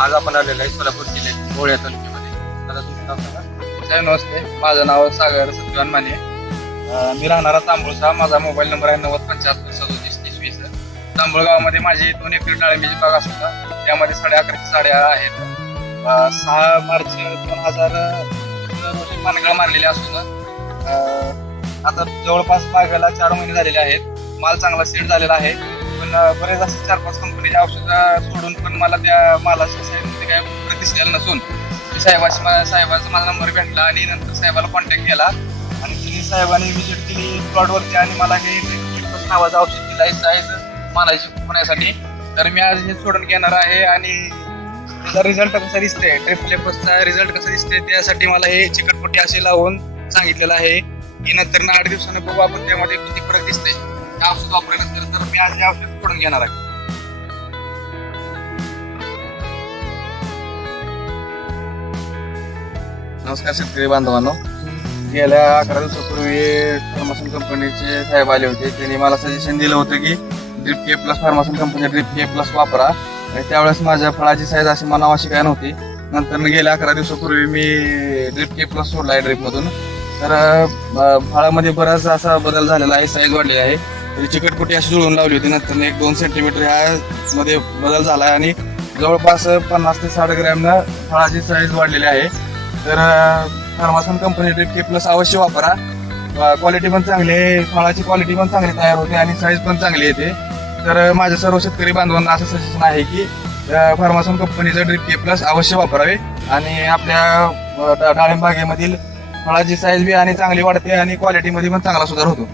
आज आपण आलेलो आहे सोलापूर जिल्ह्यातील गोळ्या तालुक्यामध्ये. तुमचं नाव सांगा. साहेब नमस्ते. माझं नाव सागर सत्यवान माने. मी राहणारा तांबूळचा. माझा मोबाईल नंबर आहे नव्वद पंच्याहत्तर सदोतीस तीस वीस. तांबूळ गावामध्ये माझी दोन एकर डाळिंबीची बाग असून त्यामध्ये साडे अकराशे साड्या आहेत. सहा मार्च दोन हजार रोजी पानगळ मारलेले असून आता जवळपास बागेला चार महिने झालेले आहेत. माल चांगला सेट झालेला आहे. कारण बरेच असे चार पाच कंपनी औषधं सोडून पण मला त्या मालाच्या साईडमध्ये म्हणजे काय प्रतिसाद नसून मी साहेबाशी साहेबाचा माझा नंबर भेटला आणि नंतर साहेबाला कॉन्टॅक्ट केला. आणि तिने साहेबांनी विजिट केली प्लॉटवरती आणि मला हे नावाचं औषध दिलं आहे साहेब मालाची होण्यासाठी तर मी आज हे सोडून घेणार आहे आणि त्याचा रिझल्ट कसा दिसतोय? ट्रिपलेपसचा रिझल्ट कसा दिसतोय? त्यासाठी मला हे चिकटपट्टी असे लावून सांगितलेलं आहे. की नंतर ना आठ दिवसानं बघू आपण त्यामध्ये किती फरक दिसतोय. हे औषध वापरल्यानंतर तर मी आज हे औषध पडून घेणार आहे. नमस्कार शेतकरी बांधवांनो. गेल्या अकरा दिवसापूर्वी फार्मासन कंपनीचे साहेब आले होते. त्यांनी मला सजेशन दिलं होतं की drip K plus Pharmason company drip K plus वापरा. आणि त्यावेळेस माझ्या फळाची साईज अशी मनाव अशी काय नव्हती. नंतर मी गेल्या अकरा दिवसापूर्वी मी ड्रिप के प्लस सोडला आहे ड्रिपमधून तर फळामध्ये बराच असा बदल झालेला आहे साईज वाढलेली आहे. म्हणजे चिकटपुटी अशी जुळून लावली होती. नंतर एक दोन सेंटीमीटर ह्या मध्ये बदल झाला आहे आणि जवळपास पन्नास ते साठ ग्रॅमनं फळाची साईज वाढलेली आहे. तर Pharmason company drip K plus अवश्य वापरा. क्वालिटी पण चांगली आहे. फळाची क्वालिटी पण चांगली तयार होते आणि साईज पण चांगली येते. तर माझ्या सर्व शेतकरी बांधवांना असं सजेशन आहे की फार्मासन कंपनीचं ड्रिप के प्लस अवश्य वापरावे आणि आपल्या डाळिंबागेमधील डा- फळाची साईज बी आणि चांगली वाढते आणि क्वालिटीमध्ये पण चांगला सुधार होतो.